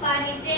欢迎进。